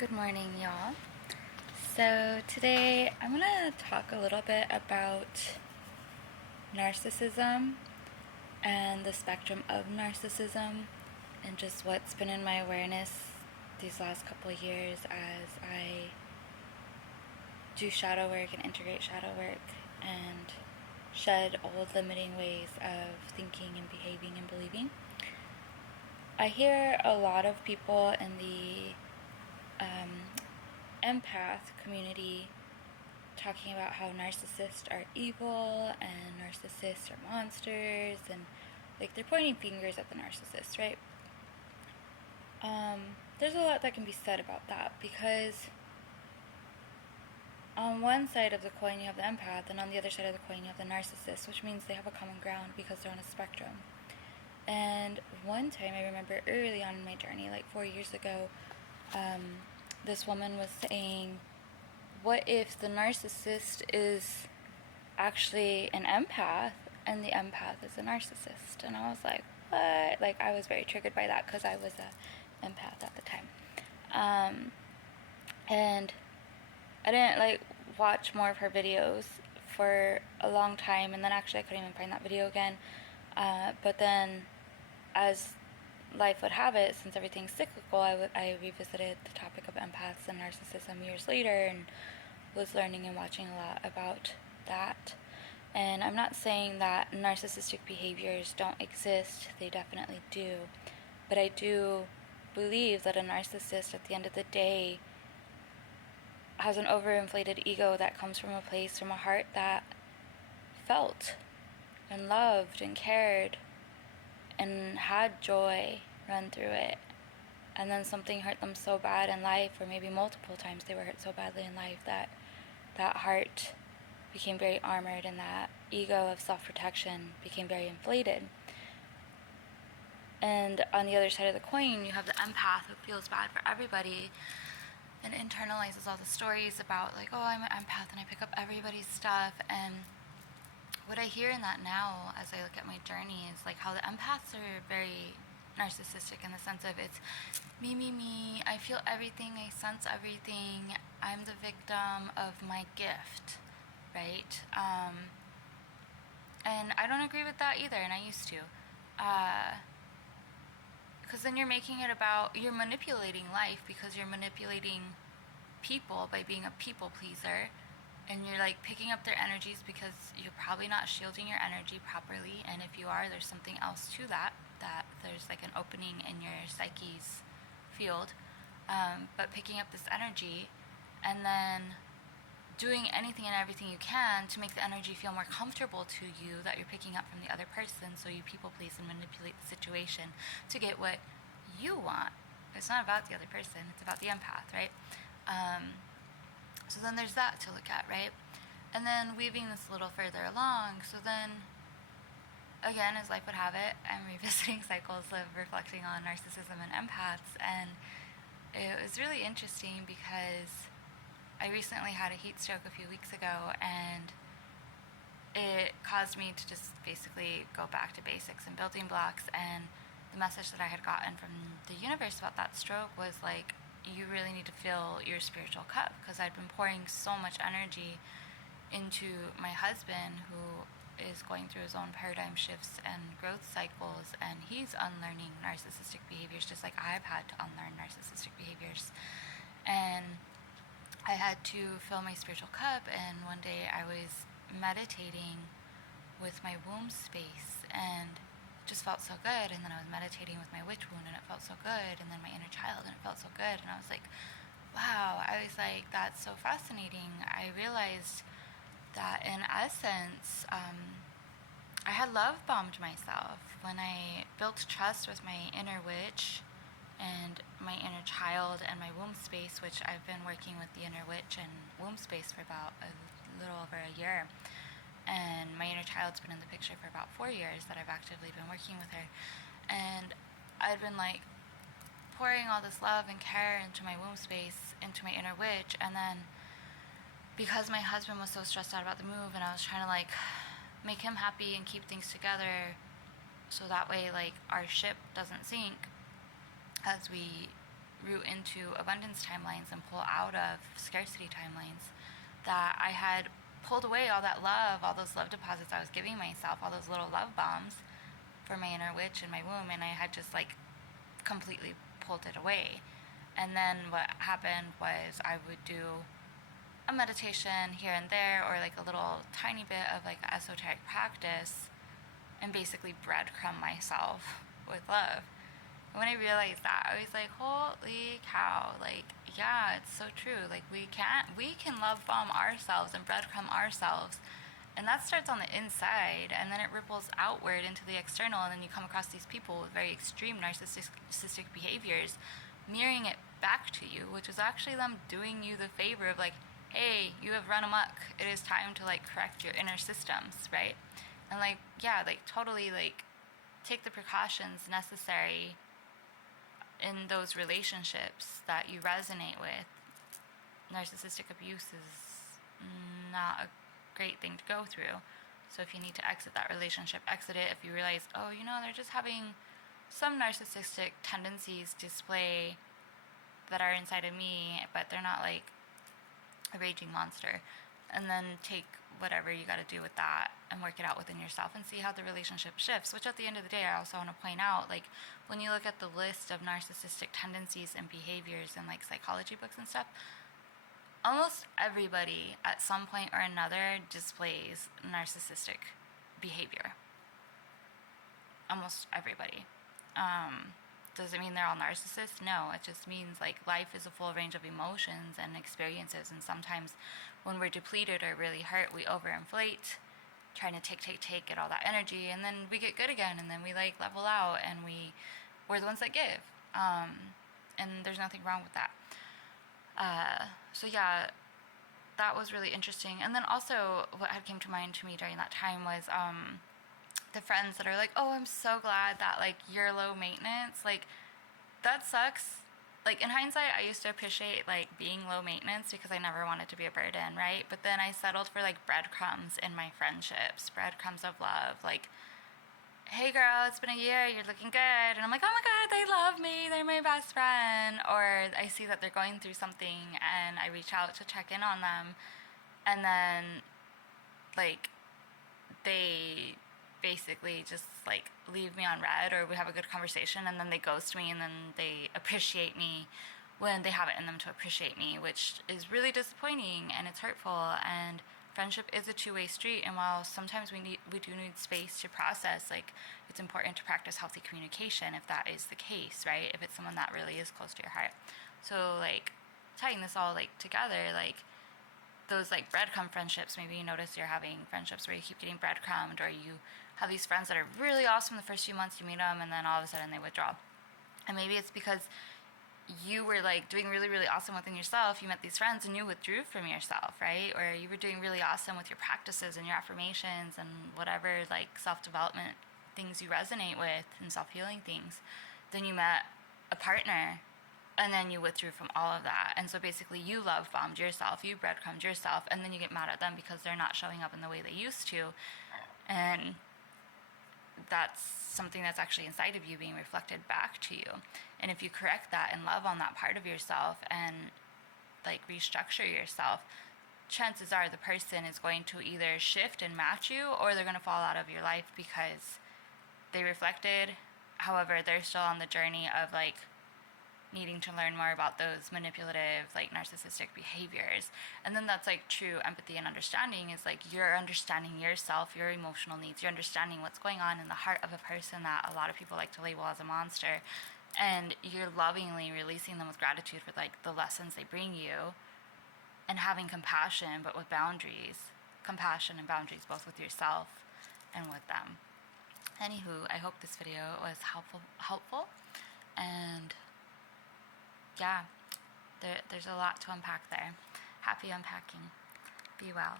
Good morning, y'all. So, today I'm going to talk a little bit about narcissism and the spectrum of narcissism and just what's been in my awareness these last couple of years as I do shadow work and integrate shadow work and shed old limiting ways of thinking and behaving and believing. I hear a lot of people in the empath community talking about how narcissists are evil and narcissists are monsters, and like they're pointing fingers at the narcissist, right? There's a lot that can be said about that, because on one side of the coin you have the empath, and on the other side of the coin you have the narcissist, which means they have a common ground because they're on a spectrum. And one time I remember early on in my journey, like 4 years ago, this woman was saying, what if the narcissist is actually an empath and the empath is a narcissist? And I was like, what? Like, I was very triggered by that because I was an empath at the time. And I didn't like watch more of her videos for a long time, and then actually I couldn't even find that video again. But then as life would have it, since everything's cyclical, I revisited the topic of empaths and narcissism years later and was learning and watching a lot about that. And I'm not saying that narcissistic behaviors don't exist, they definitely do. But I do believe that a narcissist, at the end of the day, has an overinflated ego that comes from a place, from a heart that felt and loved and cared and had joy run through it. And then something hurt them so bad in life, or maybe multiple times they were hurt so badly in life, that that heart became very armored and that ego of self-protection became very inflated. And on the other side of the coin, you have the empath who feels bad for everybody and internalizes all the stories about, like, oh, I'm an empath and I pick up everybody's stuff. And what I hear in that now as I look at my journey is like how the empaths are very narcissistic, in the sense of it's me, I feel everything, I sense everything, I'm the victim of my gift, right? And I don't agree with that either, and I used to. Because then you're making it about, you're manipulating life because you're manipulating people by being a people pleaser. And you're like picking up their energies because you're probably not shielding your energy properly. And if you are, there's something else to that there's like an opening in your psyche's field. But picking up this energy and then doing anything and everything you can to make the energy feel more comfortable to you that you're picking up from the other person. So you people please and manipulate the situation to get what you want. It's not about the other person, it's about the empath, right? So then there's that to look at, right? And then weaving this a little further along, so then, again, as life would have it, I'm revisiting cycles of reflecting on narcissism and empaths, and it was really interesting because I recently had a heat stroke a few weeks ago, and it caused me to just basically go back to basics and building blocks. And the message that I had gotten from the universe about that stroke was like, you really need to fill your spiritual cup, because I'd been pouring so much energy into my husband, who is going through his own paradigm shifts and growth cycles, and he's unlearning narcissistic behaviors just like I've had to unlearn narcissistic behaviors. And I had to fill my spiritual cup, and one day I was meditating with my womb space, and just felt so good. And then I was meditating with my witch wound, and it felt so good, and then my inner child, and it felt so good. And I was like, wow, I was like, that's so fascinating. I realized that in essence, I had love bombed myself when I built trust with my inner witch and my inner child and my womb space, which I've been working with the inner witch and womb space for about a little over a year. And my inner child's been in the picture for about 4 years that I've actively been working with her. And I'd been like pouring all this love and care into my womb space, into my inner witch. And then because my husband was so stressed out about the move, and I was trying to like make him happy and keep things together so that way like our ship doesn't sink as we root into abundance timelines and pull out of scarcity timelines, that I had pulled away all that love, all those love deposits I was giving myself, all those little love bombs for my inner witch in my womb, and I had just like completely pulled it away. And then what happened was I would do a meditation here and there, or like a little tiny bit of like esoteric practice, and basically breadcrumb myself with love. And when I realized that, I was like, holy cow, like, yeah, it's so true. Like, we can love bomb ourselves and breadcrumb ourselves. And that starts on the inside, and then it ripples outward into the external, and then you come across these people with very extreme narcissistic behaviors, mirroring it back to you, which is actually them doing you the favor of like, hey, you have run amok. It is time to like correct your inner systems, right? And like, yeah, like totally like take the precautions necessary in those relationships that you resonate with. Narcissistic abuse is not a great thing to go through. So if you need to exit that relationship, exit it. If you realize, oh, you know, they're just having some narcissistic tendencies display that are inside of me, but they're not like a raging monster. And then take whatever you got to do with that and work it out within yourself and see how the relationship shifts. Which at the end of the day, I also want to point out, like, when you look at the list of narcissistic tendencies and behaviors in like psychology books and stuff, almost everybody at some point or another displays narcissistic behavior. Almost everybody. Does it mean they're all narcissists? No, it just means like life is a full range of emotions and experiences, and sometimes when we're depleted or really hurt, we overinflate, trying to take, get all that energy, and then we get good again, and then we like level out, and we're the ones that give. And there's nothing wrong with that. So yeah, that was really interesting. And then also what had came to mind to me during that time was the friends that are like, oh, I'm so glad that like you're low maintenance. Like, that sucks. Like, in hindsight, I used to appreciate like being low maintenance because I never wanted to be a burden, right? But then I settled for like breadcrumbs in my friendships, breadcrumbs of love. Like, hey girl, it's been a year, you're looking good. And I'm like, oh my God, they love me, they're my best friend. Or I see that they're going through something and I reach out to check in on them. And then like they basically just like leave me on red, or we have a good conversation and then they ghost me, and then they appreciate me when they have it in them to appreciate me, which is really disappointing and it's hurtful. And friendship is a two-way street, and while sometimes we do need space to process, like, it's important to practice healthy communication if that is the case, right? If it's someone that really is close to your heart. So like tying this all like together, like those like breadcrumb friendships, maybe you notice you're having friendships where you keep getting breadcrumbed, or you have these friends that are really awesome the first few months you meet them, and then all of a sudden they withdraw. And maybe it's because you were like doing really, really awesome within yourself. You met these friends and you withdrew from yourself, right? Or you were doing really awesome with your practices and your affirmations and whatever like self-development things you resonate with and self-healing things. Then you met a partner, and then you withdrew from all of that. And so basically you love bombed yourself, you breadcrumbed yourself, and then you get mad at them because they're not showing up in the way they used to. And that's something that's actually inside of you being reflected back to you. And if you correct that and love on that part of yourself and like restructure yourself, chances are the person is going to either shift and match you, or they're going to fall out of your life because they reflected. However, they're still on the journey of like needing to learn more about those manipulative, like narcissistic behaviors. And then that's like true empathy and understanding, is like you're understanding yourself, your emotional needs, you're understanding what's going on in the heart of a person that a lot of people like to label as a monster, and you're lovingly releasing them with gratitude for like the lessons they bring you, and having compassion, but with boundaries, compassion and boundaries both with yourself and with them. Anywho, I hope this video was helpful, and yeah, there's a lot to unpack there. Happy unpacking. Be well.